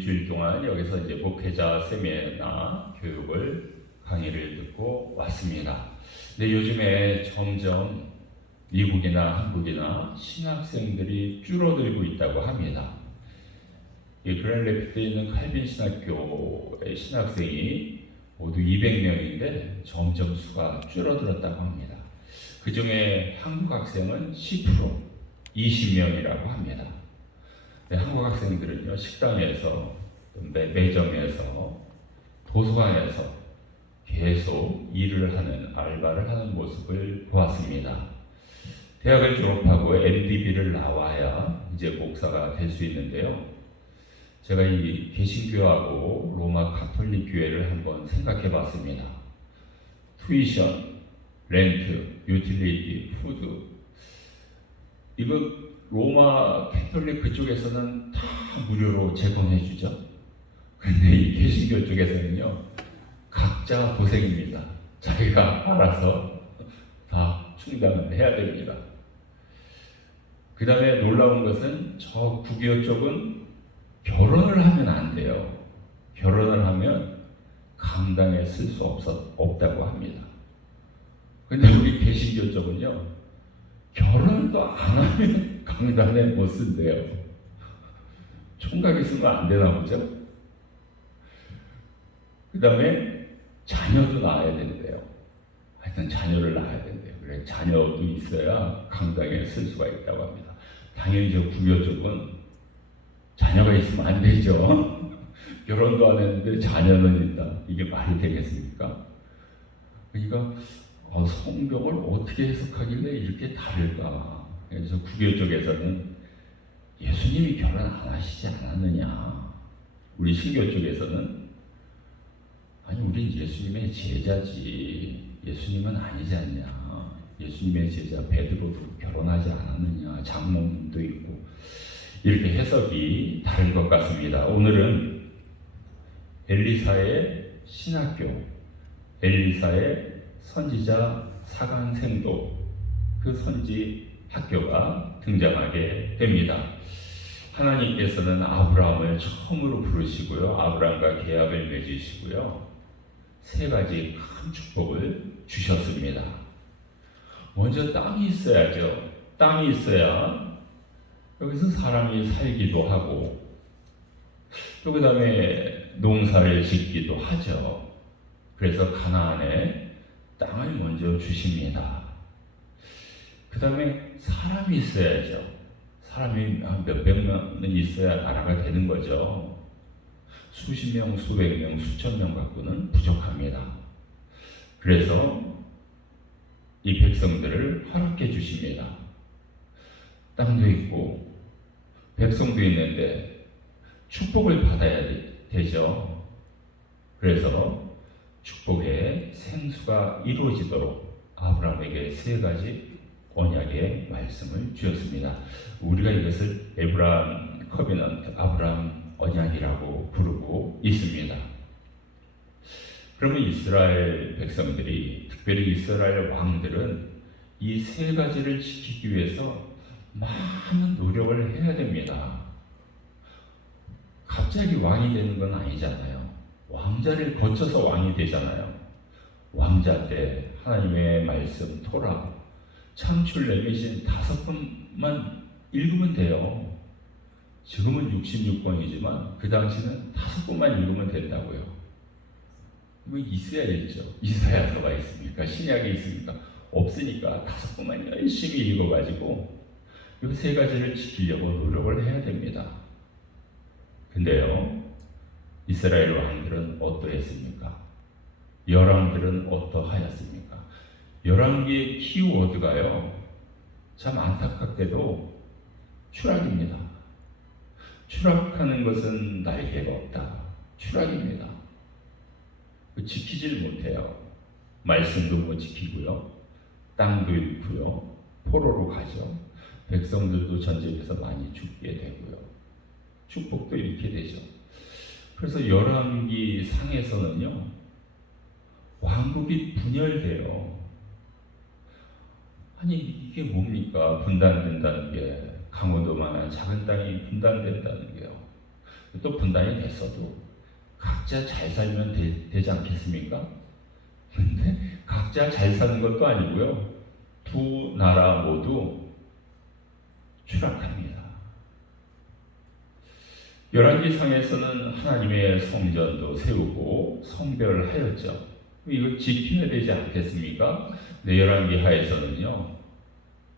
일주일 동안 여기서 이제 목회자 세미나 교육을 강의를 듣고 왔습니다. 근데 요즘에 점점 미국이나 한국이나 신학생들이 줄어들고 있다고 합니다. 이 그랜드 레피드에 있는 칼빈 신학교의 신학생이 모두 200명인데 점점 수가 줄어들었다고 합니다. 그 중에 한국 학생은 10%, 20명이라고 합니다. 네, 한국 학생들은요, 식당에서, 매점에서, 도서관에서 계속 일을 하는, 알바를 하는 모습을 보았습니다. 대학을 졸업하고 MDB를 나와야 이제 목사가 될 수 있는데요. 제가 이 개신교하고 로마 가톨릭 교회를 한번 생각해 봤습니다. 투이션, 렌트, 유틸리티, 푸드. 이거 로마 가톨릭 그쪽에서는 다 무료로 제공해 주죠. 근데 이 개신교 쪽에서는요, 각자 고생입니다. 자기가 알아서 다 충당을 해야 됩니다. 그 다음에 놀라운 것은 저 국교 쪽은 결혼을 하면 안 돼요. 결혼을 하면 강당에 쓸 수 없다고 합니다. 근데 우리 개신교 쪽은요, 결혼도 안 하면 강단에 못 쓴대요. 총각이 쓰면 안 되나 보죠? 그 다음에 자녀도 낳아야 된대요. 하여튼 자녀를 낳아야 된대요. 그래, 자녀도 있어야 강당에 쓸 수가 있다고 합니다. 당연히 저 부교 쪽은 자녀가 있으면 안 되죠. 결혼도 안 했는데 자녀는 있다. 이게 말이 되겠습니까? 그러니까 성경을 어떻게 해석하길래 이렇게 다를까? 그래서 구교 쪽에서는 예수님이 결혼 안 하시지 않았느냐? 우리 신교 쪽에서는 아니 우린 예수님의 제자지 예수님은 아니지 않냐? 예수님의 제자 베드로도 결혼하지 않았느냐? 장모님도 있고 이렇게 해석이 다른 것 같습니다. 오늘은 엘리사의 신학교, 엘리사의 선지자 사간생도 그 선지 학교가 등장하게 됩니다. 하나님께서는 아브라함을 처음으로 부르시고요. 아브라함과 계약을 맺으시고요. 세 가지 큰 축복을 주셨습니다. 먼저 땅이 있어야죠. 땅이 있어야 여기서 사람이 살기도 하고 또 그 다음에 농사를 짓기도 하죠. 그래서 가나안에 땅을 먼저 주십니다. 그 다음에 사람이 있어야죠. 사람이 몇백 명은 있어야 나라가 되는 거죠. 수십 명, 수백 명, 수천 명 갖고는 부족합니다. 그래서 이 백성들을 허락해 주십니다. 땅도 있고 백성도 있는데 축복을 받아야 되죠. 그래서 축복의 생수가 이루어지도록 아브라함에게 세 가지 언약의 말씀을 주었습니다. 우리가 이것을 에브라임 커비넌트, 아브라함 언약이라고 부르고 있습니다. 그러면 이스라엘 백성들이, 특별히 이스라엘 왕들은 이 세 가지를 지키기 위해서 많은 노력을 해야 됩니다. 갑자기 왕이 되는 건 아니잖아요. 왕자를 거쳐서 왕이 되잖아요. 왕자 때 하나님의 말씀 토라 창출 레위신 5번만 읽으면 돼요. 지금은 66권이지만 그 당시는 5번만 읽으면 된다고요. 뭐 있어야 있죠. 이사야서가 있습니까? 신약이 있습니까? 없으니까 5번만 열심히 읽어가지고 이 세 가지를 지키려고 노력을 해야 됩니다. 근데요, 이스라엘 왕들은 어떠했습니까? 열왕들은 어떠하였습니까? 열왕기의 키워드가요, 참 안타깝게도 추락입니다. 추락하는 것은 날개가 없다. 추락입니다. 지키질 못해요. 말씀도 못 지키고요. 땅도 잃고요. 포로로 가죠. 백성들도 전쟁에서 많이 죽게 되고요. 축복도 잃게 되죠. 그래서 열왕기 상에서는요, 왕국이 분열돼요. 아니 이게 뭡니까? 분단된다는 게, 강원도만한 작은 땅이 분단된다는 게요. 또 분단이 됐어도 각자 잘 살면 되지 않겠습니까? 근데 각자 잘 사는 것도 아니고요. 두 나라 모두 추락합니다. 열왕기상에서는 하나님의 성전도 세우고 성별하였죠. 이거 지켜야 되지 않겠습니까? 열왕기하에서는요,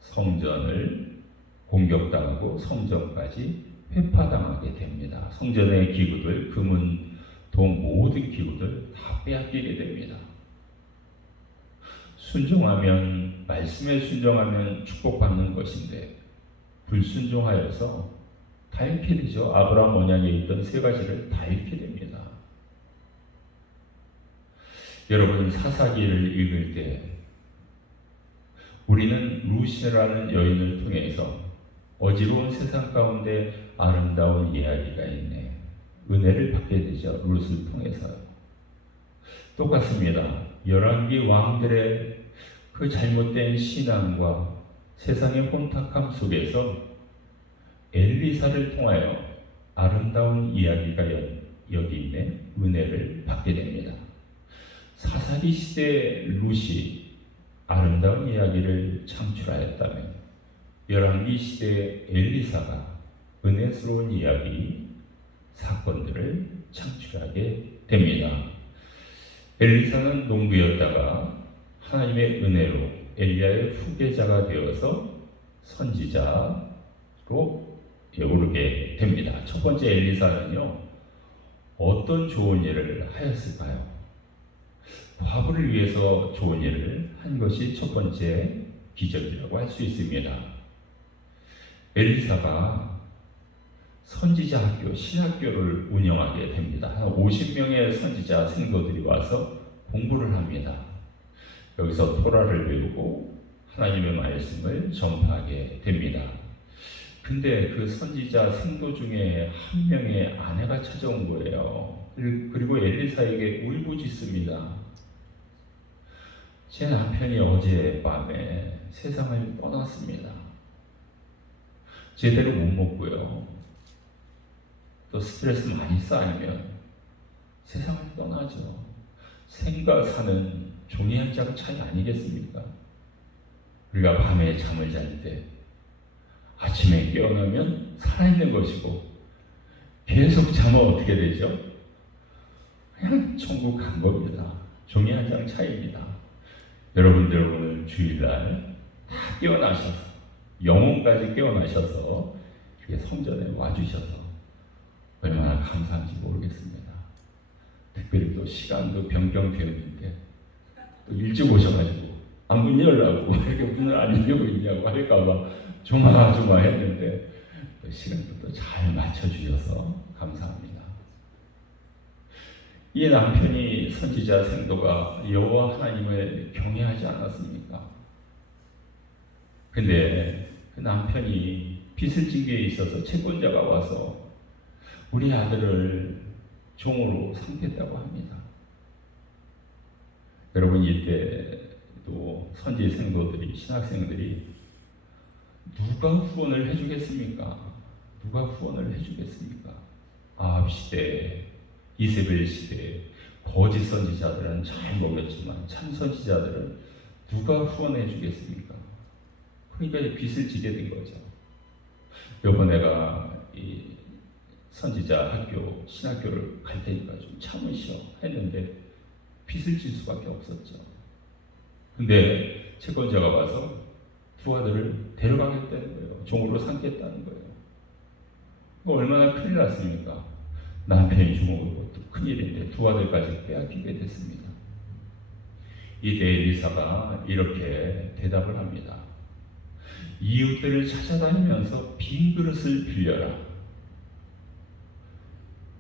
성전을 공격당하고 성전까지 회파당하게 됩니다. 성전의 기구들, 금은, 동 모든 기구들 다 빼앗기게 됩니다. 순종하면, 말씀에 순종하면 축복받는 것인데 불순종하여서 다 잃게 되죠. 아브라함 언약에 있던 세 가지를 다 잃게 됩니다. 여러분, 사사기를 읽을 때 우리는 루시라는 여인을 통해서 어지러운 세상 가운데 아름다운 이야기가 있네, 은혜를 받게 되죠. 룻을 통해서요. 똑같습니다. 열왕기 왕들의 그 잘못된 신앙과 세상의 혼탁함 속에서 엘리사를 통하여 아름다운 이야기가 여기 있네, 은혜를 받게 됩니다. 사사기 시대 룻이 아름다운 이야기를 창출하였다면 열왕기 시대 엘리사가 은혜스러운 이야기, 사건들을 창출하게 됩니다. 엘리사는 농부였다가 하나님의 은혜로 엘리야의 후계자가 되어서 선지자로 오르게 됩니다. 첫 번째 엘리사는요, 어떤 좋은 일을 하였을까요? 과부를 위해서 좋은 일을 한 것이 첫 번째 기적이라고 할 수 있습니다. 엘리사가 선지자 학교, 신학교를 운영하게 됩니다. 한 50명의 선지자 생도들이 와서 공부를 합니다. 여기서 토라를 배우고 하나님의 말씀을 전파하게 됩니다. 근데 그 선지자 생도 중에 한 명의 아내가 찾아온 거예요. 그리고 엘리사에게 울부짖습니다. 제 남편이 어젯밤에 세상을 떠났습니다. 제대로 못 먹고요, 또 스트레스 많이 쌓이면 세상을 떠나죠. 생과 사는 종이 한 장 차이 아니겠습니까? 우리가 밤에 잠을 잘 때 아침에 깨어나면 살아있는 것이고, 계속 자면 어떻게 되죠? 그냥 천국 간 겁니다. 종이 한 장 차이입니다. 여러분들 오늘 주일날 다 깨어나셔서, 영혼까지 깨어나셔서 이렇게 성전에 와주셔서 얼마나 감사한지 모르겠습니다. 특별히 또 시간도 변경되었는데 또 일찍 오셔가지고 문 열라고 이렇게 문을 안 열고 있냐고 할까봐 조마조마했는데 시간도 또 잘 맞춰주셔서 감사합니다. 이 남편이 선지자 생도가 여호와 하나님을 경외하지 않았습니까? 근데 그 남편이 빚을 진 게 있어서 채권자가 와서 우리 아들을 종으로 삼겠다고 합니다. 여러분, 이때도 선지 생도들이, 신학생들이 누가 후원을 해주겠습니까? 누가 후원을 해주겠습니까? 아합 시대, 이세벨 시대, 거짓 선지자들은 잘 먹였지만 참 선지자들은 누가 후원해 주겠습니까? 그러니까 빚을 지게 된 거죠. 여보, 내가 이 선지자 학교, 신학교를 갈 테니까 좀 참으시오 했는데 빚을 질 수밖에 없었죠. 근데 채권자가 와서 두 아들을 데려가겠다는 거예요. 종으로 삼겠다는 거예요. 얼마나 큰일 났습니까? 남편이 죽은 것도 큰일인데 두 아들까지 빼앗기게 됐습니다. 이때 엘리사가 이렇게 대답을 합니다. 이웃들을 찾아다니면서 빈 그릇을 빌려라.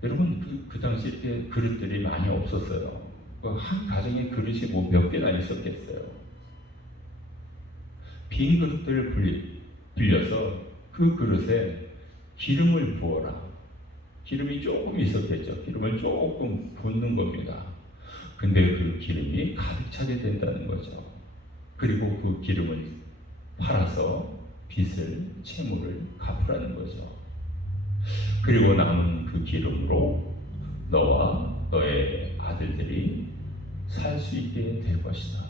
여러분, 그 당시 때 그릇들이 많이 없었어요. 한 가정에 그릇이 뭐 몇 개나 있었겠어요. 빈 그릇들을 빌려서 그 그릇에 기름을 부어라. 기름이 조금 있었겠죠. 기름을 조금 붓는 겁니다. 근데 그 기름이 가득 차게 된다는 거죠. 그리고 그 기름을 팔아서 빚을, 채무를 갚으라는 거죠. 그리고 남은 그 기름으로 너와 너의 아들들이 살 수 있게 될 것이다.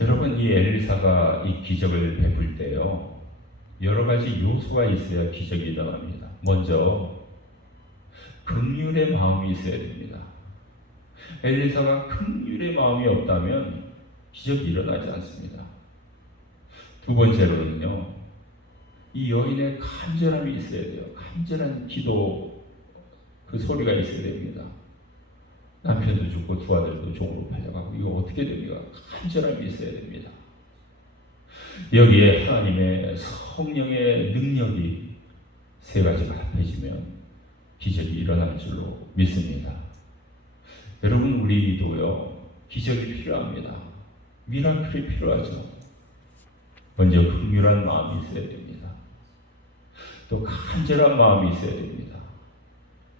여러분, 이 엘리사가 이 기적을 베풀 때요, 여러 가지 요소가 있어야 기적이 일어납니다. 먼저 긍휼의 마음이 있어야 됩니다. 엘리사가 긍휼의 마음이 없다면 기적이 일어나지 않습니다. 두 번째로는요, 이 여인의 간절함이 있어야 돼요. 간절한 기도, 그 소리가 있어야 됩니다. 남편도 죽고 두 아들도 종으로 팔려가고 이거 어떻게 됩니까? 간절함이 있어야 됩니다. 여기에 하나님의 성령의 능력이 세 가지가 합해지면 기적이 일어날 줄로 믿습니다. 여러분, 우리도요, 기적이 필요합니다. 미라클이 필요하죠. 먼저 긍휼한 마음이 있어야 됩니다. 또 간절한 마음이 있어야 됩니다.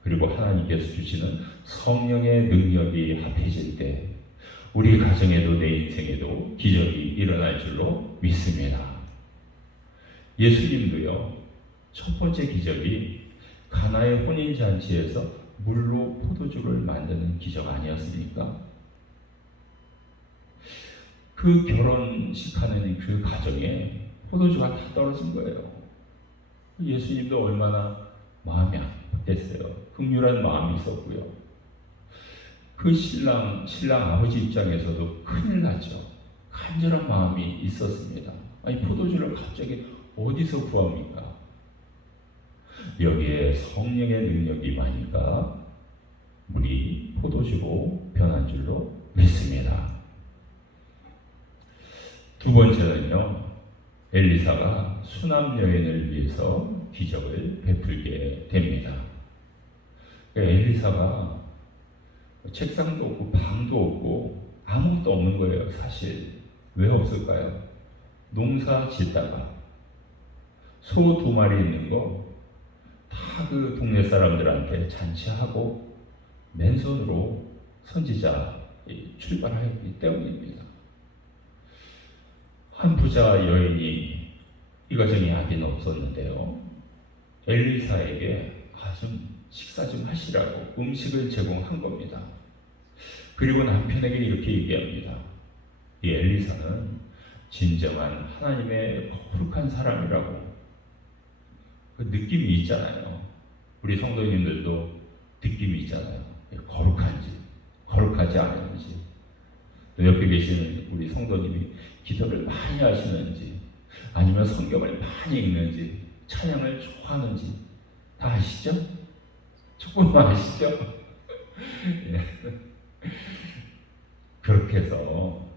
그리고 하나님께서 주시는 성령의 능력이 합해질 때 우리 가정에도 내 인생에도 기적이 일어날 줄로 믿습니다. 예수님도요, 첫 번째 기적이 가나의 혼인잔치에서 물로 포도주를 만드는 기적 아니었습니까? 그 결혼식 하는 그 가정에 포도주가 다 떨어진 거예요. 예수님도 얼마나 마음이 아팠겠어요. 긍휼한 마음이 있었고요. 그 신랑 아버지 입장에서도 큰일 났죠. 간절한 마음이 있었습니다. 아니, 포도주를 갑자기 어디서 구합니까? 여기에 성령의 능력이 임하니까 물이 포도주로 변한 줄로 믿습니다. 두 번째는요, 엘리사가 수남 여인을 위해서 기적을 베풀게 됩니다. 엘리사가 책상도 없고 방도 없고 아무것도 없는 거예요. 사실 왜 없을까요? 농사 짓다가 소 2마리 있는 거 다 그 동네 사람들한테 잔치하고 맨손으로 선지자 출발하였기 때문입니다. 한 부자 여인이 이 가정에 아기는 없었는데요, 엘리사에게 좀 식사 좀 하시라고 음식을 제공한 겁니다. 그리고 남편에게 이렇게 얘기합니다. 이 엘리사는 진정한 하나님의 거룩한 사람이라고. 그 느낌이 있잖아요. 우리 성도님들도 느낌이 있잖아요. 거룩한지 거룩하지 않은지, 또 옆에 계시는 우리 성도님이 기도를 많이 하시는지, 아니면 성경을 많이 읽는지, 찬양을 좋아하는지 다 아시죠? 조금만 아시죠? 예. 그렇게 해서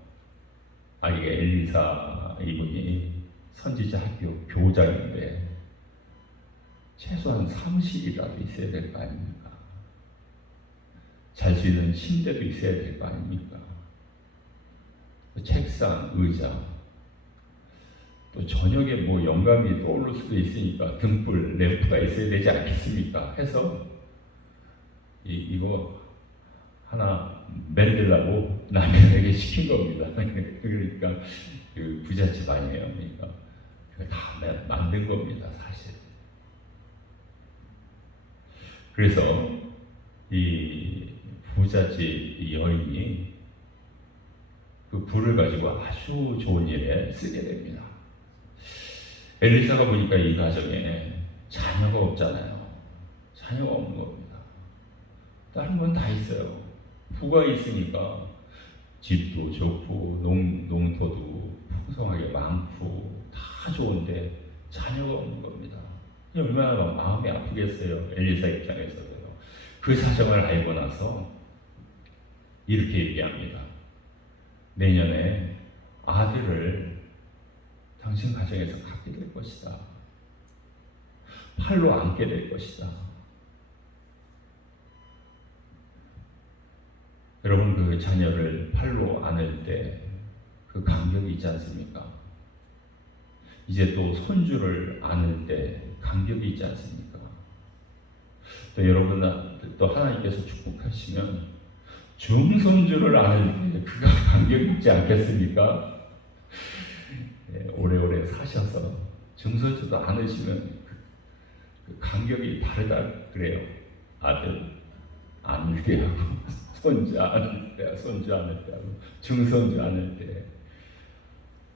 이게 엘리사 이분이 선지자 학교 교장인데 최소한 사무실이라도 있어야 될 거 아닙니까? 잘 수 있는 침대도 있어야 될 거 아닙니까? 책상, 의자, 또 저녁에 뭐 영감이 떠오를 수도 있으니까 등불, 램프가 있어야 되지 않겠습니까? 해서 이거 하나 만들라고 남편에게 시킨 겁니다. 그러니까 그 부잣집 아니에요. 그러니까 다 만든 겁니다, 사실. 그래서 이 부잣집 여인이 그 불을 가지고 아주 좋은 일에 쓰게 됩니다. 엘리사가 보니까 이 가정에 자녀가 없잖아요. 자녀가 없는 겁니다. 다른 건 다 있어요. 부가 있으니까 집도 좋고 농토도 풍성하게 많고 다 좋은데 자녀가 없는 겁니다. 얼마나 마음이 아프겠어요. 엘리사 입장에서도요. 그 사정을 알고 나서 이렇게 얘기합니다. 내년에 아들을 당신 가정에서 갖게 될 것이다. 팔로 안게 될 것이다. 여러분, 그 자녀를 팔로 안을 때 그 감격이 있지 않습니까? 이제 또 손주를 안을 때 감격이 있지 않습니까? 또 여러분, 또 하나님께서 축복하시면 중손주를 안을 때 그가 감격이 있지 않겠습니까? 예, 오래오래 사셔서 중손주도 안으시면 그 간격이 다르다 그래요. 아들 안을 때하고 손주 안을 때, 손주 안을 때하고 증손주 안을 때.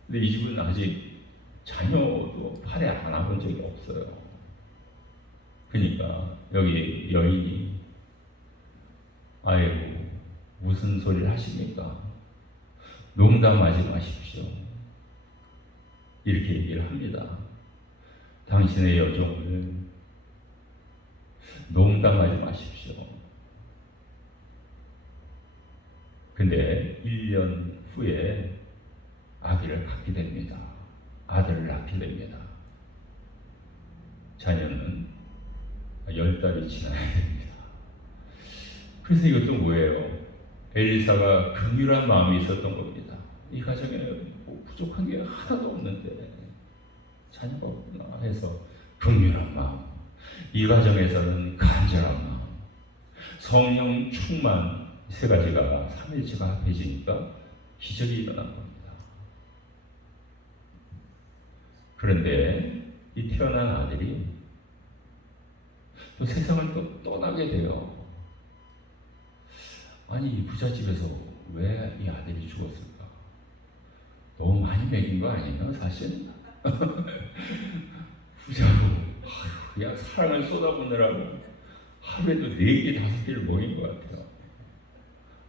근데 이 집은 아직 자녀도 팔에 안아본 적이 없어요. 그러니까 여기 여인이 아이고 무슨 소리를 하십니까? 농담하지 마십시오. 이렇게 얘기를 합니다. 당신의 여종을 농담하지 마십시오. 근데 1년 후에 아기를 갖게 됩니다. 아들을 낳게 됩니다. 자녀는 10달이 지나야 됩니다. 그래서 이것도 뭐예요? 엘리사가 긍휼한 마음이 있었던 겁니다. 이 가정에 뭐 부족한 게 하나도 없는데 자녀가 없구나 해서 긍휼한 마음. 이 가정에서는 간절한 마음. 성령 충만 세 가지가 삼일체가 합해지니까 기적이 일어난 겁니다. 그런데 이 태어난 아들이 또 세상을 또 떠나게 돼요. 아니 이 부잣집에서 왜 이 아들이 죽었을까? 너무 많이 먹인 거 아니에요 사실? 부자로 그냥 사랑을 쏟아부느라고 하루에도 4개, 5개를 먹인 것 같아요.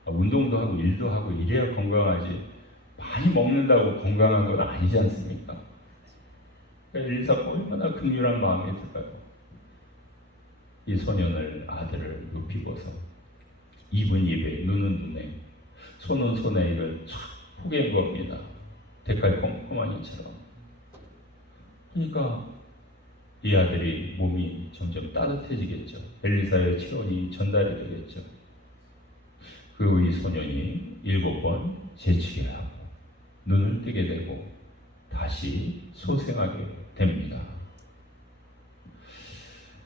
운동도 하고 일도 하고 이래야 건강하지 많이 먹는다고 건강한 건 아니지 않습니까? 엘리사가 얼마나 긍휼한 마음이었을까요? 이 소년을 아들을 눕히고서 입은 입에 눈은 눈에 손은 손에 이걸 촥 포개인 겁니다. 대칼 꼼꼼하니처럼. 그러니까 이 아들이 몸이 점점 따뜻해지겠죠. 엘리사의 체온이 전달이 되겠죠. 그 이 소년이 7번 재치기를 하고 눈을 뜨게 되고 다시 소생하게 됩니다.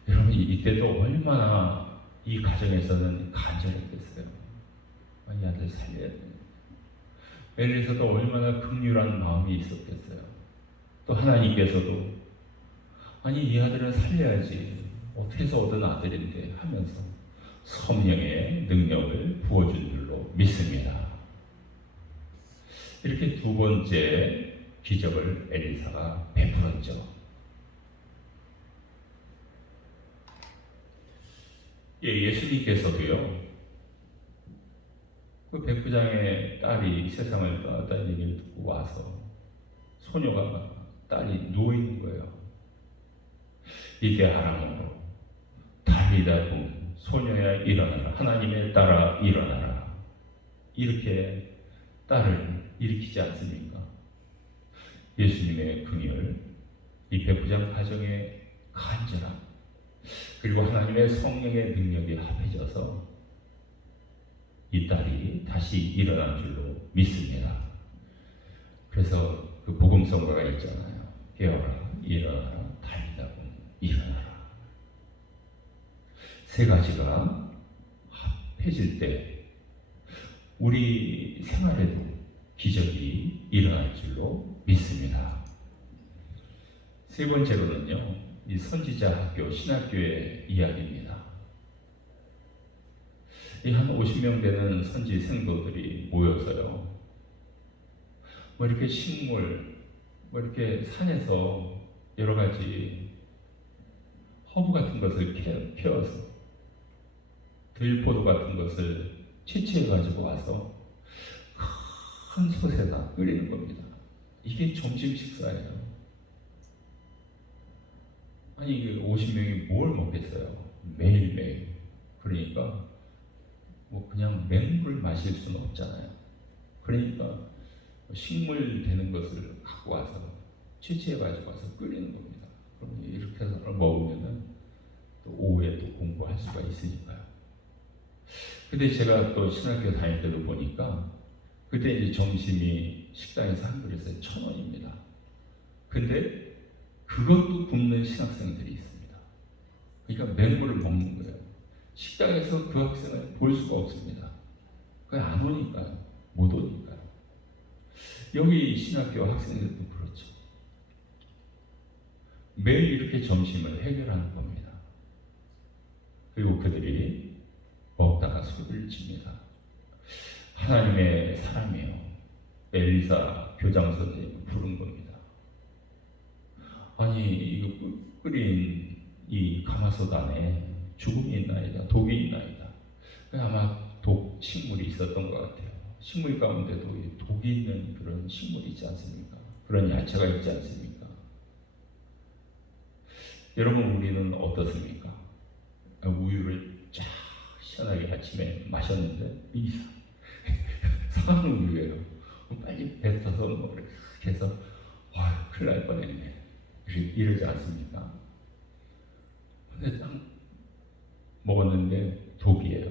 여러분 이때도 얼마나 이 가정에서는 간절했겠어요. 이 아들 살려야 돼. 엘리사도 얼마나 긍휼한 마음이 있었겠어요. 또 하나님께서도 아니 이 아들은 살려야지 어떻게 해서 얻은 아들인데 하면서 성령의 능력을 부어준 줄로 믿습니다. 이렇게 두 번째 기적을 엘리사가 베풀었죠. 예수님께서도요, 그 백부장의 딸이 세상을 떠났다는 얘기를 듣고 와서 소녀가 딸이 누워있는 거예요. 이게 아람어로 달리다 봄 소녀야 일어나라 하나님의 딸아 일어나라 이렇게 딸을 일으키지 않습니까? 예수님의 긍휼, 이 백부장 가정의 간절함 그리고 하나님의 성령의 능력이 합해져서 이 딸이 다시 일어난 줄로 믿습니다. 그래서 그 복음성가가 있잖아요. 깨어라 일어나라 달리다 봄 일어나라. 세 가지가 합해질 때 우리 생활에도 기적이 일어날 줄로 믿습니다. 세 번째로는요, 이 선지자 학교, 신학교의 이야기입니다. 이 한 50명 되는 선지 생도들이 모여서요, 뭐 이렇게 식물, 뭐 이렇게 산에서 여러 가지 허브 같은 것을 캐어서 들포도 같은 것을 채취해 가지고 와서 큰 솥에다 끓이는 겁니다. 이게 점심 식사예요. 아니 50명이 뭘 먹겠어요? 매일매일. 그러니까 뭐 그냥 맹물 마실 수는 없잖아요. 그러니까 식물 되는 것을 갖고 와서 채취해 가지고 와서 끓이는 겁니다. 그럼 이렇게 해서 먹으면은 또 오후에 또 공부할 수가 있으니까요. 근데 제가 또 신학교 다닐 때도 보니까 그때 이제 점심이 식당에서 한 그릇에 1,000원입니다. 근데 그것도 굶는 신학생들이 있습니다. 그러니까 맹물을 먹는 거예요. 식당에서 그 학생을 볼 수가 없습니다. 그게 안 오니까요. 못 오니까요. 여기 신학교 학생들도 그렇죠. 매일 이렇게 점심을 해결하는 겁니다. 그리고 그들이 먹다가 소리를 칩니다. 하나님의 사람이요, 엘리사 교장 선생님을 부른 겁니다. 아니, 이거 끓인 이 가마솥 안에 죽음이 있나이다, 독이 있나이다. 아마 독 식물이 있었던 것 같아요. 식물 가운데도 독이 있는 그런 식물이 있지 않습니까? 그런 야채가 있지 않습니까? 여러분, 우리는 어떻습니까? 우유를 쫙 시원하게 아침에 마셨는데 이 상한 우유예요. 빨리 뱉어서 뭐 이렇게 해서 와, 큰일 날 뻔했네, 이러지 않습니까? 근데 딱 먹었는데 독이에요.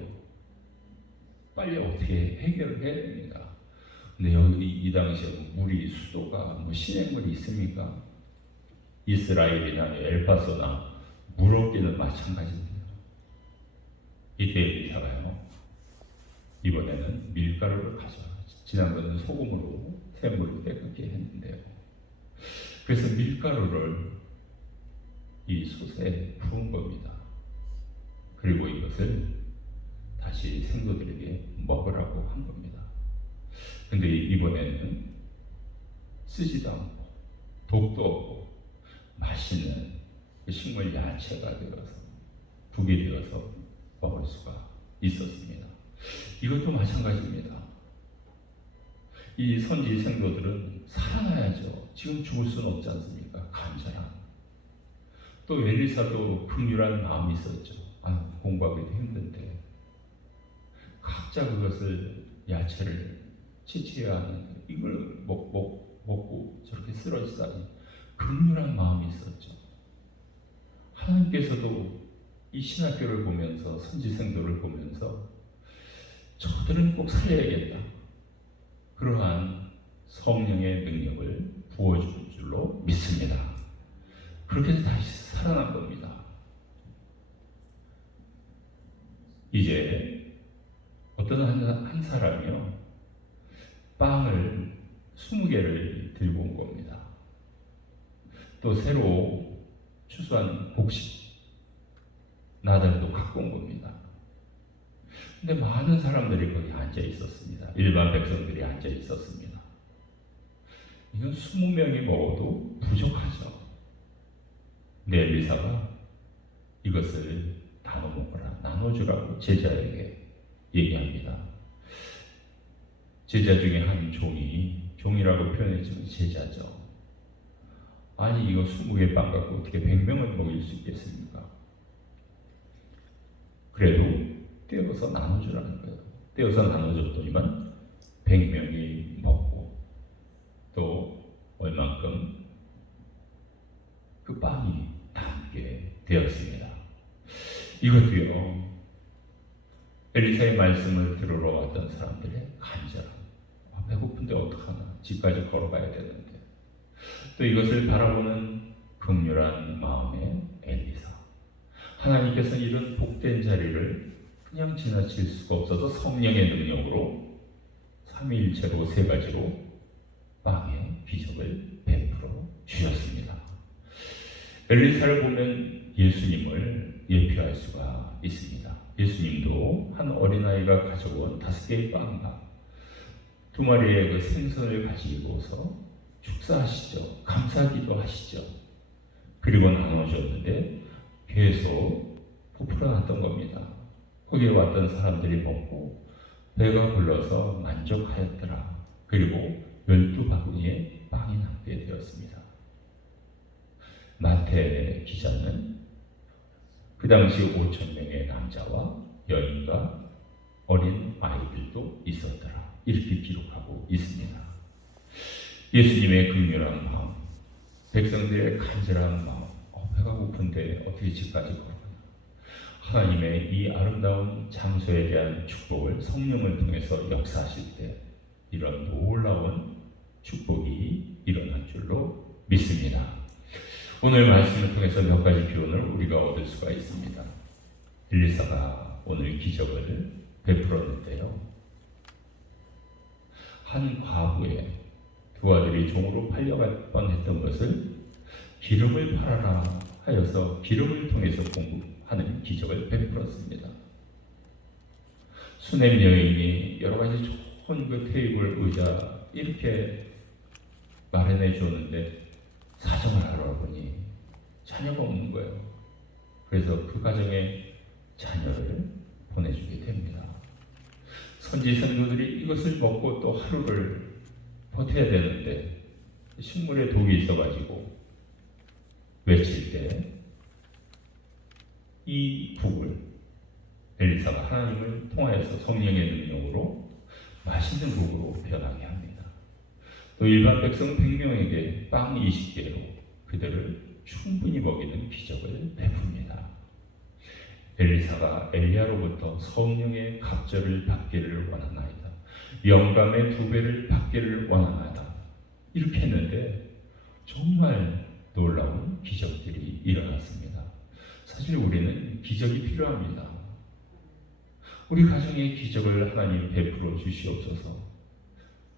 빨리 어떻게 해결을 해야 됩니다. 근데 여기 이 당시에 물이, 수도가 뭐 시냇물이 있습니까? 이스라엘이나 엘파소나 물 없기는 마찬가지입니다. 이때 엘리사가요, 이번에는 밀가루를 가져와, 지난번에는 소금으로 샘물을 깨끗게 했는데요, 그래서 밀가루를 이 솥에 부은 겁니다. 그리고 이것을 다시 생도들에게 먹으라고 한 겁니다. 근데 이번에는 쓰지도 않고 독도 없고 맛있는 그 식물 야채가 되어서 국이 되어서 먹을 수가 있었습니다. 이것도 마찬가지입니다. 이 선지 생도들은 살아나야죠. 지금 죽을 수는 없지 않습니까? 간절한. 또 엘리사도 긍휼한 마음이 있었죠. 공부하기도 힘든데 각자 그것을, 야채를 채취해야 하는 이걸 먹고 저렇게 쓰러지다니, 긍휼한 마음이 있었죠. 하나님께서도 이 신학교를 보면서, 선지생도를 보면서 저들은 꼭 살려야겠다, 그러한 성령의 능력을 부어줄 줄로 믿습니다. 그렇게 해서 다시 살아난 겁니다. 이제 어떤 한 사람이요, 빵을 20개를 들고 온 겁니다. 또 새로 추수한 곡식 나달도 갖고 온 겁니다. 근데 많은 사람들이 거기 앉아 있었습니다. 일반 백성들이 앉아 있었습니다. 이건 20명이 먹어도 부족하죠. 근데 엘리사가 이것을 나눠 먹어라, 나눠주라고 제자에게 얘기합니다. 제자 중에 한 종이라고 표현했지만 제자죠. 아니, 이거 20개 빵 갖고 어떻게 100명을 먹일 수 있겠습니까? 그래도 떼어서 나눠주라는 거예요. 떼어서 나눠줬더니만 100명이 먹고, 또 얼만큼 그 빵이 남게 되었습니다. 이것도요, 엘리사의 말씀을 들으러 왔던 사람들의 간절함. 배고픈데 어떡하나, 집까지 걸어가야 되는데. 또 이것을 바라보는 긍휼한 마음의 엘리사. 하나님께서는 이런 복된 자리를 그냥 지나칠 수가 없어서 성령의 능력으로 삼위일체로 세 가지로 빵의 기적을 베풀어 주셨습니다. 엘리사를 보면 예수님을 예표할 수가 있습니다. 예수님도 한 어린아이가 가져온 5개의 빵과 2마리의 그 생선을 가지고서 축사하시죠. 감사기도 하시죠. 그리고 나눠줬는데 계속 부풀어났던 겁니다. 거기에 왔던 사람들이 먹고 배가 불러서 만족하였더라. 그리고 12바구니의 빵이 남게 되었습니다. 마태 기자는 그 당시 5,000명의 남자와 여인과 어린 아이들도 있었더라, 이렇게 기록하고 있습니다. 예수님의 긍휼한 마음, 백성들의 간절한 마음, 배가 고픈데 어떻게 집까지 걸어가나, 하나님의 이 아름다운 장소에 대한 축복을 성령을 통해서 역사하실 때 이런 놀라운 축복이 일어날 줄로 믿습니다. 오늘 말씀을 통해서 몇 가지 교훈을 우리가 얻을 수가 있습니다. 엘리사가 오늘 기적을 베풀었는데요, 한 과부의 2 아들이 종으로 팔려갈 뻔했던 것을 기름을 팔아라 하여서 기름을 통해서 하는 기적을 베풀었습니다. 수냄 여인이 여러 가지 좋은 그 테이블, 의자 이렇게 마련해 줬는데 사정을 하러 보니 자녀가 없는 거예요. 그래서 그 가정에 자녀를 보내주게 됩니다. 선지 성도들이 이것을 먹고 또 하루를 버텨야 되는데 식물에 독이 있어가지고 외칠 때 이 북을 엘리사가 하나님을 통하여서 성령의 능력으로 맛있는 북으로 변하게 합니다. 또 일반 백성 100명에게 빵 20개로 그들을 충분히 먹이는 기적을 베풉니다. 엘리사가 엘리야로부터 성령의 갑절을 받기를 원하나이다. 영감의 2배를 받기를 원하나이다. 이렇게 했는데 정말 놀라운 기적들이 일어났습니다. 사실 우리는 기적이 필요합니다. 우리 가정에 기적을 하나님 베풀어 주시옵소서.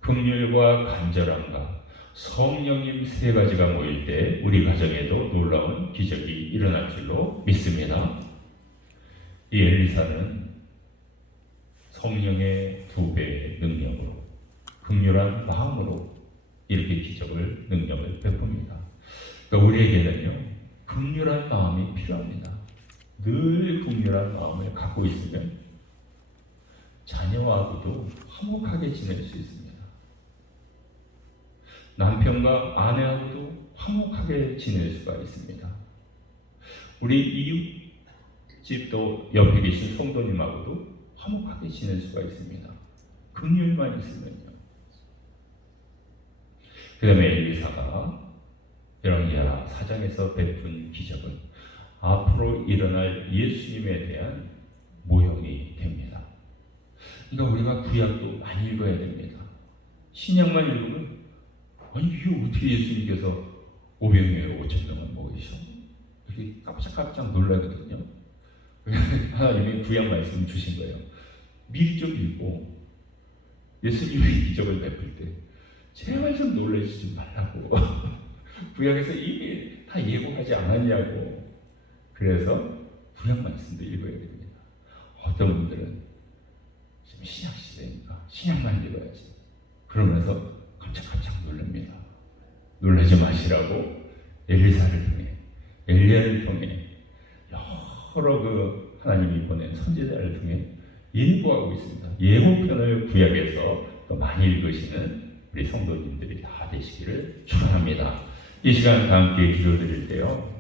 긍휼과 간절함과 성령님 3가지가 모일 때 우리 가정에도 놀라운 기적이 일어날 줄로 믿습니다. 이 엘리사는 성령의 2배의 능력으로 긍휼한 마음으로 이렇게 기적을 능력을 베풉니다. 그러니까 우리에게는요 긍휼한 마음이 필요합니다. 늘 긍휼한 마음을 갖고 있으면 자녀하고도 화목하게 지낼 수 있습니다. 남편과 아내하고도 화목하게 지낼 수가 있습니다. 우리 이웃집도 옆에 계신 성도님하고도 화목하게 지낼 수가 있습니다. 긍휼만 있으면요. 그 다음에 엘리사가 열왕기하 4장에서 베푼 기적은 앞으로 일어날 예수님에 대한 모형이 됩니다. 그러니까 우리가 구약도 많이 읽어야 됩니다. 신약만 읽으면 아니 이게 어떻게 예수님께서 500명에 5,000명을 먹이셔? 이렇게 깜짝깜짝 놀라거든요. 하나님이 구약 말씀 주신 거예요. 미리 좀 읽고 예수님의 기적을 베풀 때 제발 좀 놀라시지 말라고. 구약에서 이미 다 예고하지 않았냐고. 그래서 구약 말씀도 읽어야 됩니다. 어떤 분들은 지금 신약 시대니까 신약만 읽어야지. 그러면서 깜짝깜짝 놀랍니다. 놀라지 마시라고 엘리사를 통해, 엘리야를 통해 여러 그 하나님이 보낸 선지자를 통해 예고하고 있습니다. 예고편을 구약에서 또 많이 읽으시는 우리 성도님들이 다 되시기를 축원합니다. 이 시간 다 함께 기도드릴 때요.